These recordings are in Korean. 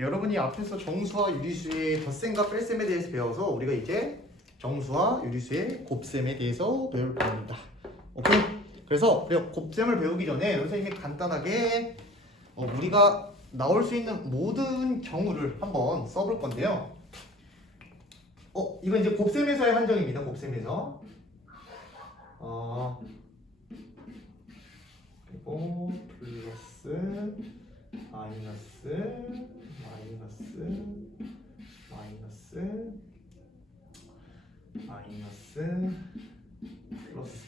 여러분이 앞에서 정수와 유리수의 덧셈과 뺄셈에 대해서 배워서 우리가 이제 정수와 유리수의 곱셈에 대해서 배울 겁니다. 오케이? 그래서 곱셈을 배우기 전에 선생님이 간단하게 우리가 나올 수 있는 모든 경우를 한번 써볼 건데요. 이건 이제 곱셈에서의 한정입니다. 곱셈에서. 그리고 플러스 마이너스 플러스.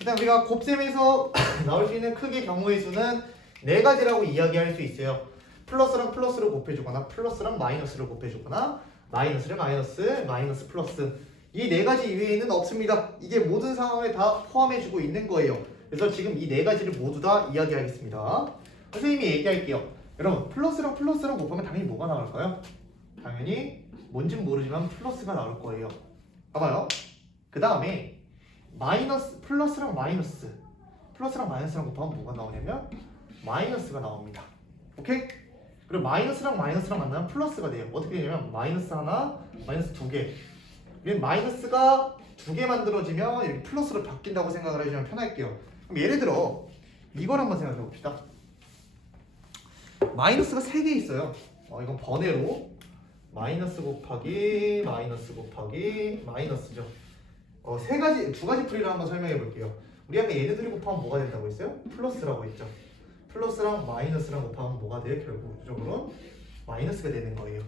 일단 우리가 곱셈에서 나올 수 있는 크기 경우의 수는 네 가지라고 이야기할 수 있어요. 플러스랑 플러스를 곱해주거나 플러스랑 마이너스를 곱해주거나 마이너스를 마이너스 플러스. 이 네 가지 이외에는 없습니다. 이게 모든 상황을 다 포함해주고 있는 거예요. 그래서 지금 이 네 가지를 모두 다 이야기하겠습니다. 선생님이 얘기할게요. 여러분 플러스랑 곱하면 당연히 뭐가 나올까요? 당연히 뭔진 모르지만 플러스가 나올 거예요. 봐봐요. 그 다음에 플러스랑 마이너스랑 곱하면 뭐가 나오냐면 마이너스가 나옵니다. 오케이? 그리고 마이너스랑 만나면 플러스가 돼요. 어떻게 되냐면 마이너스 하나, 마이너스 두 개. 마이너스가 두 개 만들어지면 여기 플러스로 바뀐다고 생각을 해주면 편할게요. 그럼 예를 들어 이걸 한번 생각해 봅시다. 마이너스가 세 개 있어요. 이건 번외로 마이너스 곱하기 마이너스죠. 두 가지 풀이를 한번 설명해 볼게요. 우리 아까 얘네들이 곱하면 뭐가 된다고 했어요? 플러스라고 했죠. 플러스랑 마이너스랑 곱하면 뭐가 돼요? 결국적으로 마이너스가 되는 거예요.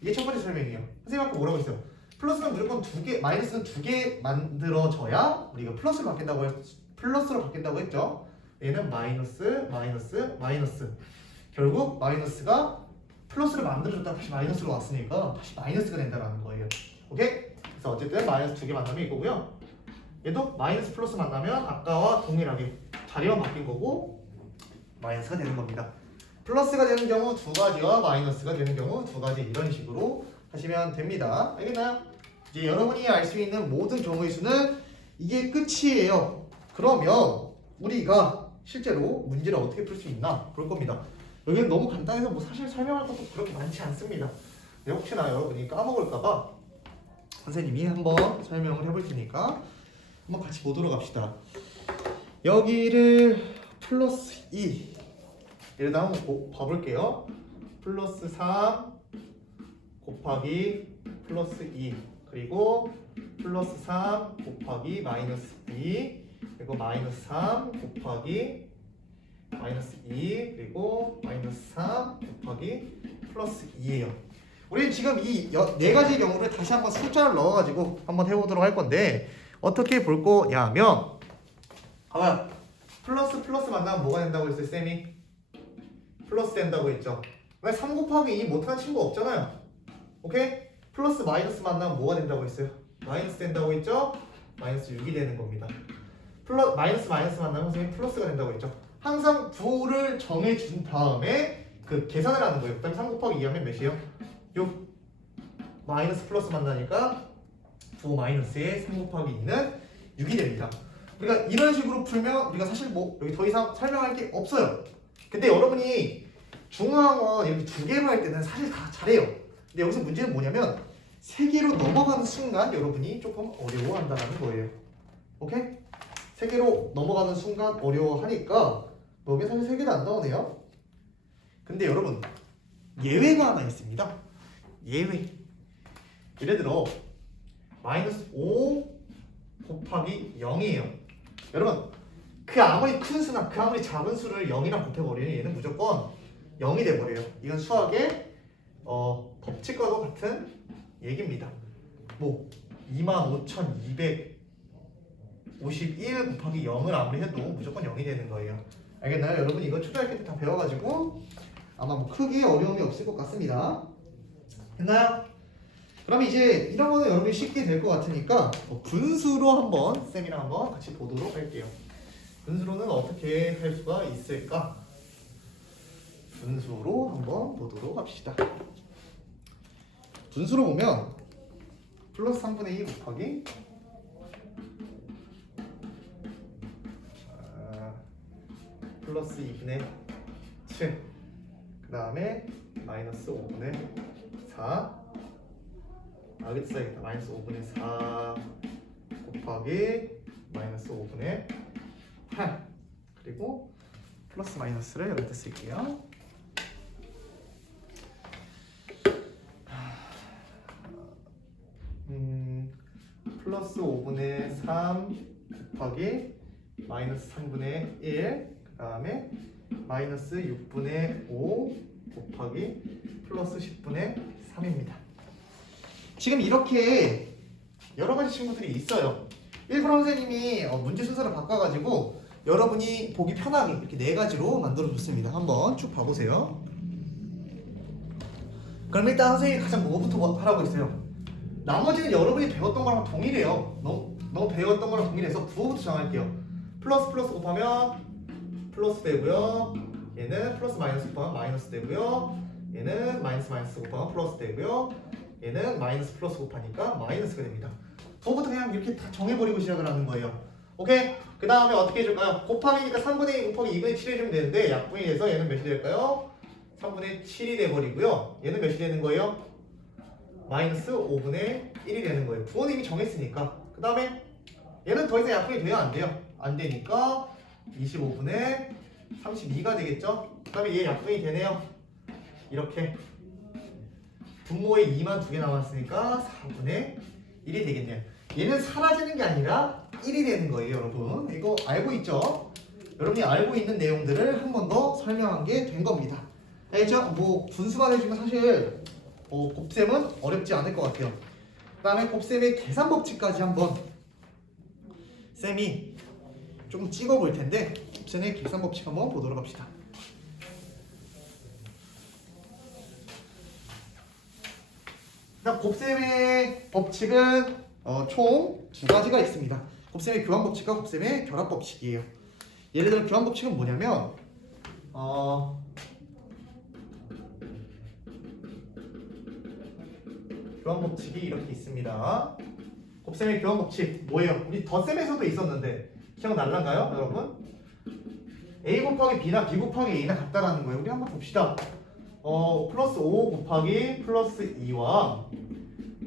이게 첫 번째 설명이에요. 선생님 아까 뭐라고 했어요? 플러스는 무조건 마이너스는 두 개 만들어져야 우리가 플러스로 바뀐다고 했죠. 얘는 마이너스. 결국 마이너스가 플러스를 만들어줬다가 다시 마이너스로 왔으니까 다시 마이너스가 된다는 거예요. 오케이? 그래서 어쨌든 마이너스 두 개 만나면 이거고요. 얘도 마이너스 플러스 만나면 아까와 동일하게 자리만 바뀐 거고 마이너스가 되는 겁니다. 플러스가 되는 경우 두 가지와 마이너스가 되는 경우 두 가지, 이런 식으로 하시면 됩니다. 알겠나요? 이제 여러분이 알 수 있는 모든 경우의 수는 이게 끝이에요. 그러면 우리가 실제로 문제를 어떻게 풀 수 있나 볼 겁니다. 여기는 너무 간단해서 뭐 사실 설명할 것도 그렇게 많지 않습니다. 혹시나 여러분이 까먹을까봐 선생님이 한번 설명을 해볼 테니까 한번 같이 보도록 합시다. 여기를 플러스 2 예를 들어 한번 봐볼게요. 플러스 3 곱하기 플러스 2 그리고 플러스 3 곱하기 마이너스 2 그리고 마이너스 3 곱하기 마이너스 2 그리고 마이너스 3 곱하기 플러스 2예요. 우리는 지금 이 네 가지 경우를 다시 한번 숫자를 넣어가지고 한번 해보도록 할 건데 어떻게 볼 거냐면 봐봐요. 플러스 만나면 뭐가 된다고 했어요? 쌤이 플러스 된다고 했죠. 왜 3 곱하기 2 못하는 친구 없잖아요. 오케이? 플러스 마이너스 만나면 뭐가 된다고 했어요? 마이너스 된다고 했죠? 마이너스 6이 되는 겁니다. 마이너스 만나면 선생님 플러스가 된다고 했죠. 항상 부호를 정해준 다음에 그 계산을 하는 거예요. 그 다음에 3 곱하기 2 하면 몇이에요? 6. 마이너스 플러스 만나니까 부호 마이너스에 3 곱하기 2는 6이 됩니다. 그러니까 이런 식으로 풀면 우리가 사실 뭐 여기 더 이상 설명할 게 없어요. 근데 여러분이 중앙원 이렇게 두 개로 할 때는 사실 다 잘해요. 근데 여기서 문제는 뭐냐면 세 개로 넘어가는 순간 여러분이 조금 어려워한다는 거예요. 오케이? 세 개로 넘어가는 순간 어려워하니까 여기 사실 세 개도 안 나오네요. 근데 여러분 예외가 하나 있습니다. 예외. 예를 들어 마이너스 5 곱하기 0이에요. 여러분 그 아무리 큰 수나 그 아무리 작은 수를 0이랑 곱해버리면 얘는 무조건 0이 돼버려요. 이건 수학의 법칙과도 같은 얘기입니다. 뭐 25,251 곱하기 0을 아무리 해도 무조건 0이 되는 거예요. 알겠나요? 여러분 이거 초등학교 때 다 배워가지고 아마 뭐 크게 어려움이 없을 것 같습니다. 됐나요? 그럼 이제 이런 거는 여러분이 쉽게 될 것 같으니까 분수로 한번 쌤이랑 한번 같이 보도록 할게요. 분수로는 어떻게 할 수가 있을까? 분수로 한번 보도록 합시다. 분수로 보면 플러스 3분의 2 곱하기 플러스 2분의 7 그 다음에 마이너스 5분의 4 여기 써야겠다. 마이너스 5분의 4 곱하기 마이너스 5분의 8 그리고 플러스 마이너스를 이럴 때 쓸게요. 플러스 5분의 3 곱하기 마이너스 3분의 1 그 다음에 마이너스 6분의 5 곱하기 플러스 10분의 3입니다. 지금 이렇게 여러 가지 친구들이 있어요. 일부러 선생님이 문제 순서를 바꿔가지고 여러분이 보기 편하게 이렇게 네 가지로 만들어줬습니다. 한번 쭉 봐보세요. 그럼 일단 선생님이 가장 뭐부터 하라고 했어요? 나머지는 여러분이 배웠던 거랑 동일해요. 너무 배웠던 거랑 동일해서 부호부터 정할게요. 플러스 플러스 곱하면 플러스 되고요. 얘는 플러스 마이너스 곱하면 마이너스 되고요. 얘는 마이너스 마이너스 곱하면 플러스 되고요. 얘는 마이너스 플러스 곱하니까 마이너스가 됩니다. 부호부터 그냥 이렇게 다 정해버리고 시작을 하는 거예요. 오케이? 그 다음에 어떻게 해줄까요? 곱하기니까 3분의 2 곱하기 2분의 7 해주면 되는데 약분이 돼서 얘는 몇이 될까요? 3분의 7이 돼버리고요. 얘는 몇이 되는 거예요? 마이너스 5분의 1이 되는 거예요. 부호는 이미 정했으니까. 그 다음에 얘는 더 이상 약분이 돼요? 안 돼요? 안 되니까 25분의 32가 되겠죠? 그 다음에 얘 약분이 되네요. 이렇게 분모에 2만 2개 남았으니까 4분의 1이 되겠네요. 얘는 사라지는 게 아니라 1이 되는 거예요, 여러분. 이거 알고 있죠? 여러분이 알고 있는 내용들을 한 번 더 설명한 게 된 겁니다. 알겠죠? 뭐 분수만 해주면 사실 곱셈은 어렵지 않을 것 같아요. 그 다음에 곱셈의 계산 법칙까지 한번 쌤이 조금 찍어볼 텐데 곱셈의 계산 법칙 한번 보도록 합시다. 일단 곱셈의 법칙은 총 두 가지가 있습니다. 곱셈의 교환 법칙과 곱셈의 결합 법칙이에요. 예를 들어 교환 법칙은 뭐냐면 교환 법칙이 이렇게 있습니다. 곱셈의 교환 법칙 뭐예요? 우리 덧셈에서도 있었는데 기억날란가요, 여러분? A 곱하기 B나 B 곱하기 A나 같다라는 거예요. 우리 한번 봅시다. 플러스 5 곱하기 플러스 2와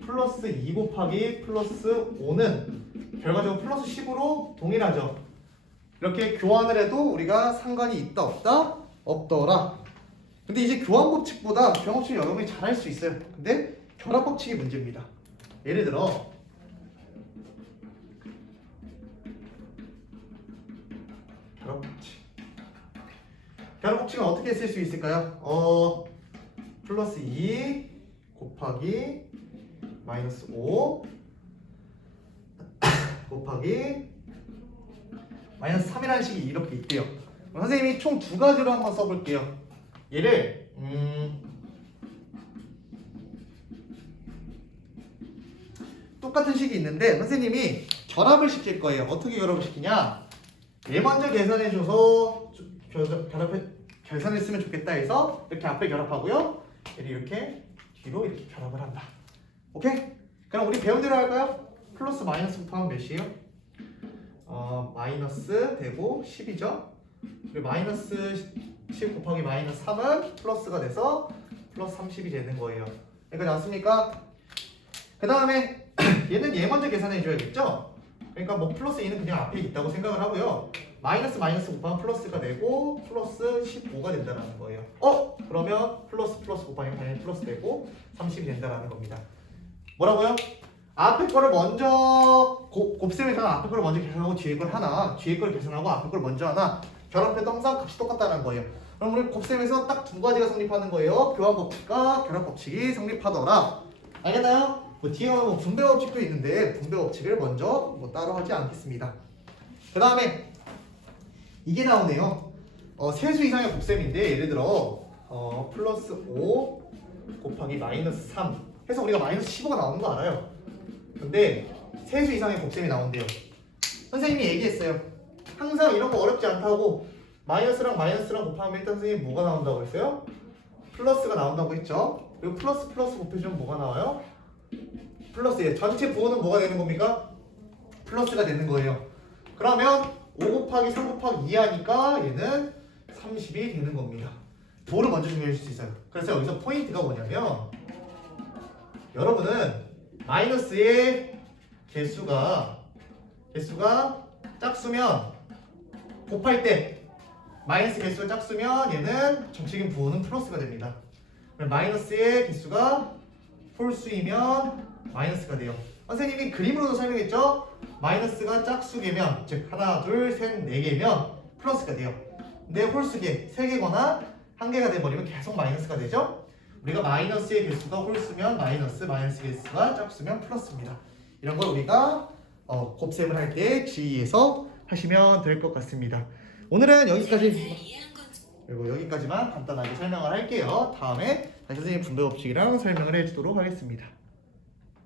플러스 2 곱하기 플러스 5는 결과적으로 플러스 10으로 동일하죠. 이렇게 교환을 해도 우리가 상관이 있다 없다? 없더라. 근데 이제 교환 법칙보다 교환 법칙을 여러분이 잘 할 수 있어요. 근데 결합 법칙이 문제입니다. 예를 들어 결합 법칙. 결합 법칙은 어떻게 쓸 수 있을까요? 플러스 2 곱하기 마이너스 5 곱하기 마이너스 3이라는 식이 이렇게 있대요. 선생님이 총 두 가지로 한번 써볼게요. 얘를 똑같은 식이 있는데 선생님이 결합을 시킬 거예요. 어떻게 결합을 시키냐? 얘 먼저 계산해줘서 계산했으면 좋겠다 해서 이렇게 앞에 결합하고요. 얘를 이렇게 뒤로 이렇게 결합을 한다. 오케이? 그럼 우리 배운 대로 할까요? 플러스 마이너스 곱하면 몇이에요? 마이너스 되고 10이죠? 그리고 마이너스 10 곱하기 마이너스 3은 플러스가 돼서 플러스 30이 되는 거예요. 여기까지 왔습니까? 그 다음에 얘는 얘 먼저 계산해 줘야겠죠? 그러니까 뭐 플러스 2는 그냥 앞에 있다고 생각을 하고요. 마이너스 마이너스 곱하면 플러스가 되고 플러스 15가 된다는 거예요. 그러면 플러스 플러스 곱하면 당연히 플러스 되고 30이 된다는 겁니다. 뭐라고요? 앞에 거를 먼저 곱셈에서는 앞에 거를 먼저 계산하고 뒤에 걸 하나, 뒤에 걸 계산하고 앞에 걸 먼저 하나, 결합해도 항상 값이 똑같다는 거예요. 그럼 우리 곱셈에서 딱 두 가지가 성립하는 거예요. 교환 법칙과 결합 법칙이 성립하더라. 알겠나요? 뭐 뒤에 가면 분배 법칙도 있는데 분배 법칙을 먼저 따로 하지 않겠습니다. 그 다음에 이게 나오네요. 세수 이상의 곱셈인데 예를 들어 플러스 5 곱하기 마이너스 3 해서 우리가 마이너스 15가 나오는 거 알아요. 근데 세수 이상의 곱셈이 나온대요. 선생님이 얘기했어요. 항상 이런 거 어렵지 않다고 마이너스랑 마이너스랑 곱하면 일단 선생님이 뭐가 나온다고 했어요? 플러스가 나온다고 했죠. 그리고 플러스 플러스 곱해주면 뭐가 나와요? 플러스예요. 전체 부호는 뭐가 되는 겁니까? 플러스가 되는 거예요. 그러면 5 곱하기 3 곱하기 2 하니까 얘는 30이 되는 겁니다. 부호를 먼저 중요해 줄 수 있어요. 그래서 여기서 포인트가 뭐냐면 여러분은 마이너스의 개수가 짝수면 곱할 때 마이너스 개수가 짝수면 얘는 정식인 부호는 플러스가 됩니다. 마이너스의 개수가 홀수이면 마이너스가 돼요. 선생님이 그림으로도 설명했죠? 마이너스가 짝수개면 즉 하나, 둘, 셋, 네 개면 플러스가 돼요. 근데 홀수개 세 개거나 한 개가 돼버리면 계속 마이너스가 되죠? 우리가 마이너스의 개수가 홀수면 마이너스 개수가 짝수면 플러스입니다. 이런 걸 우리가 곱셈을 할 때 주의해서 하시면 될 것 같습니다. 오늘은 여기까지만 간단하게 설명을 할게요. 다음에 다시 선생님 분배 법칙이랑 설명을 해주도록 하겠습니다.